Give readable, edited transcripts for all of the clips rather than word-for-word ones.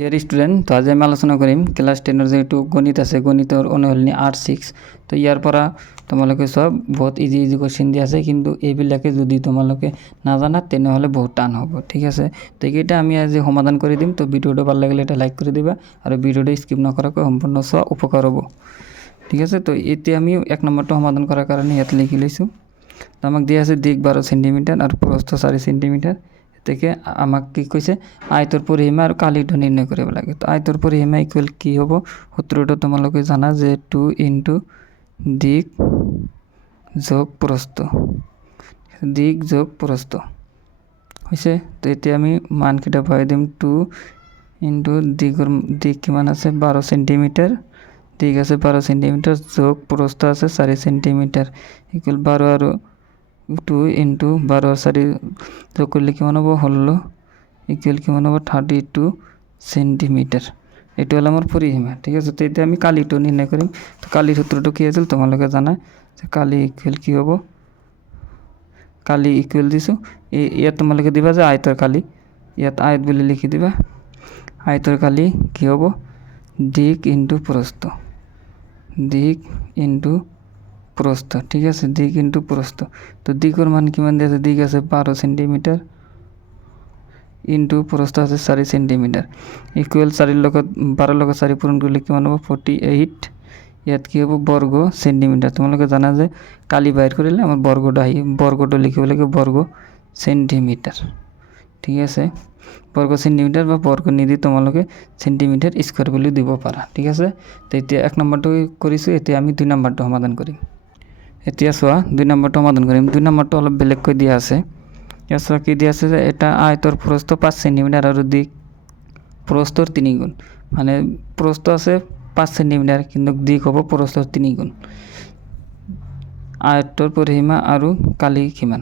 Dear student, তো আজ আমি আলোচনা করিম ক্লাস 10 যেহেতু গণিত আছে, গণিতের অনুশীলনী 8-6। তো ইয়ার পৰা তোমালোকে সব বহুত ইজি কোশ্চেন দিয়ে আছে, কিন্তু এইবিলাকে যদি তোমালোকে না জানা তেনেহ'লে বহুত টান হ'ব। ঠিক আছে, তো এইকেইটা আমি আজি সমাধান কৰি দিম। তো ভিডিঅ'টো ভাল লাগিলে এটা লাইক কৰি দিবা আৰু ভিডিঅ'টো স্কিপ নকৰাকৈ সম্পূৰ্ণ চোৱা, উপকাৰ হ'ব। ঠিক আছে, তো এতিয়া আমি 1 নম্বৰটো সমাধান কৰাৰ কাৰণে ইয়াত লিখি লৈছোঁ। তো আমাক দিয়া আছে দিক 12 সেন্টিমিটাৰ আৰ প্ৰস্থ 4 সেন্টিমিটাৰ। থেকে আমাক কি কৈছে আয়তৰ পৰিসীমা আৰু কালিটো নিৰ্ণয় কৰিব লাগে। তো আয়তৰ পৰিসীমা ইকুৱেল কি হ'ব, সূত্ৰটো তোমালোকে জানা যে 2 ইনটু দিক যোগ প্ৰস্থ, দিক যোগ প্ৰস্থ হৈছে। তো এতিয়া আমি মানকেইটা পাই দিম 2 ইনটু দিক কিমান আছে 12 সেন্টিমিটার, দিক আছে 12 সেন্টিমিটার যোগ প্রস্থ আছে 4 সেন্টিমিটার ইকুৱেল 12 আৰু 2 ইনটু 12 আর 4 যোগ করলে কেমন হবো 16 ইকুয়াল কেমন হবো 32 সেন্টিমিটার। এটা হলো আমার পরিসীমা। ঠিক আছে, তো এটা আমি কালিটো নির্ণয় করিম। তো কালির সূত্রটা কি আছিল তোমালোকে জানায় যে কালি ইকুয়াল কি হবো, কালি ইকুয়াল দিছো ইয়াত তোমালোকে দিবা যে আয়তর কালি, ইয়াত আয়ত বলে লিখি দিবা। আয়তর কালি কি হবো দিক ইনটু প্রস্থ, দিক ইনটু প্রস্থ। ঠিক আছে, দিক ইনটু প্রস্থ। তো দিকের মান কিমান দিয়ে আছে, দিক আছে 12 সেন্টিমিটার ইনটু প্রস্থ আছে 4 সেন্টিমিটার ইকুয়াল 4 লগত 12 লগত 4 পূরণ করলে কিমান হবো 48। ইয়াত কি হবো বর্গ সেন্টিমিটার। তোমালোকে জানা যে কালি বাইর করিলে আমার বর্গটা বর্গটা লিখিব লাগে বর্গ সেন্টিমিটার। ঠিক আছে, বর্গ সেন্টিমিটার বা বর্গ নিদি তোমালোকে সেন্টিমিটার স্কোয়ার বুলি দিব পারা। ঠিক আছে, তো এতিয়া 1 নম্বৰটো কৰিছোঁ। এতিয়া আমি 2 নম্বৰটো সমাধান কৰিম। এতিয়া চোৱা 2 নম্বৰটো সমাধান কৰিম। 2 নম্বৰটো অলপ বেলেগকৈ দিয়া আছে। ইয়াত চোৱা কি দিয়া আছে যে এটা আয়তৰ প্ৰস্থ 5 সেন্টিমিটাৰ আৰু দিক প্ৰস্থৰ 3 গুণ। মানে প্ৰস্থ আছে 5 সেন্টিমিটাৰ কিন্তু দিক হ'ব প্ৰস্থৰ 3 গুণ। আয়তৰ পৰিসীমা আৰু কালি কিমান,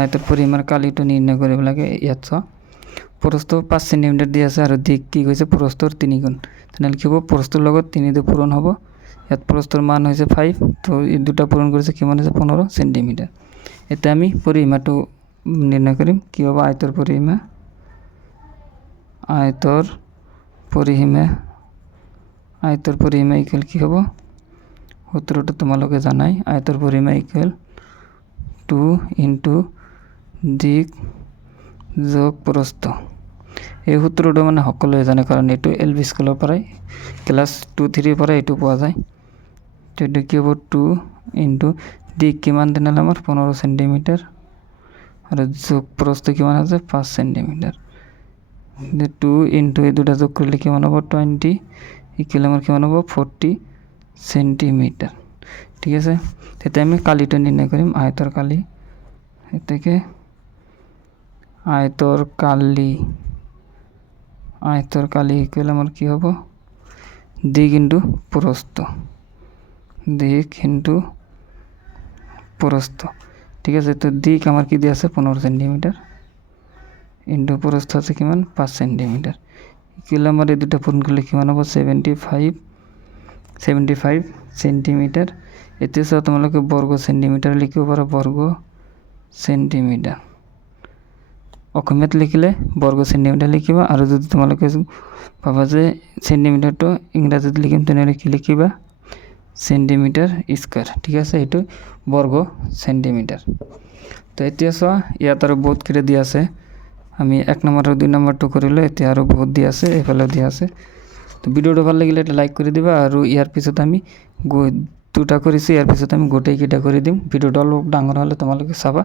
আয়তৰ পৰিসীমাৰ কালিটো নিৰ্ণয় কৰিব লাগে। ইয়াত চোৱা প্ৰস্থ 5 সেন্টিমিটাৰ দিয়া আছে আৰু দিক কি কৈছে প্ৰস্থৰ 3 গুণ। তেনেহ'লে কি হ'ব প্ৰস্থৰ লগত 3 দিয়ে পূৰণ হ'ব। ইয়াত প্ৰস্থৰ মান হৈছে 5, তো এই দুটা পূৰণ কৰিছে কিমান হৈছে 15 সেন্টিমিটাৰ। এতিয়া আমি পৰিসীমাটো নির্ণয় করিম। কি হবে আয়তর পরিসীমা, আয়তর পরিসীমা, আয়তর পরিসীমা ইকুয়াল কি হবো সূত্রটা তোমালোকে জানাই আয়তর পরিসীমা ইকুয়াল 2 ইনটু দিক যোগ প্রস্থ। এই সূত্রটা মানে সকলোৱে জানে কাৰণ এইটো LP স্কুলৰ পৰাই ক্লাস 2-3 পৰা এইটো পোৱা যায়। তো এইটো কি হ'ব 2 ইনটু দিক কিমান তেনেহ'লে আমাৰ 15 সেন্টিমিটার আর যোগ প্রস্থ কিমান আছে 5 সেন্টিমিটার। 2 ইনটু এই দুটা যোগ করলে কিমান হবো 20 ইকুয়াল আমার কিমান হবো 40 সেন্টিমিটার। ঠিক আছে, তেতিয়া আমি কালিটো নির্ণয় করিম। আয়তর কালি থেকে আয়তর কালি, আয়তর কালি ইকুয়াল আমার কি হবো দিক ইনটু প্রস্থ, দিক ইনটু প্রস্থ। ঠিক আছে, তো দিক আমার কি দিয়ে আছে 15 সেন্টিমিটার ইনটু প্রস্থ আছে কিমান 5 সেন্টিমিটার ইকুয়াল আমার এই দুটা পূরণ করলে কিমান হবো 75 সেন্টিমিটার। এতে সব তোমালোকে বর্গ সেন্টিমিটার লিখিব পারো, বর্গ সেন্টিমিটার। অসমীয়াত লিখিলে বর্গ সেন্টিমিটার লিখিবা, আৰু যদি তোমালোকে ভাবা যে সেন্টিমিটাৰটো ইংৰাজীত লিখিম তেনেহ'লে কি লিখিবা সেন্টিমিটাৰ স্কোয়াৰ। ঠিক আছে, এইটো বৰ্গ সেন্টিমিটাৰ। তো এতিয়া চোৱা ইয়াত আৰু বহুত কেইটা দিয়া আছে। আমি 1 নম্বৰ আৰু 2 নম্বৰটো কৰিলোঁ, এতিয়া আৰু বহুত দিয়া আছে, এইফালে দিয়া আছে। তো ভিডিঅ'টো ভাল লাগিলে এটা লাইক কৰি দিবা, আৰু ইয়াৰ পিছত আমি দুটা কৰিছোঁ, ইয়াৰ পিছত আমি গোটেইকেইটা কৰি দিম। ভিডিঅ'টো অলপ ডাঙৰ হ'লে তোমালোকে চাবা,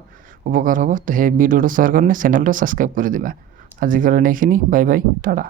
উপকাৰ হ'ব। তো সেই ভিডিঅ'টো চোৱাৰ কাৰণে চেনেলটো ছাবস্ক্ৰাইব কৰি দিবা। আজিৰ কাৰণে এইখিনি, বাই বাই, টাটা।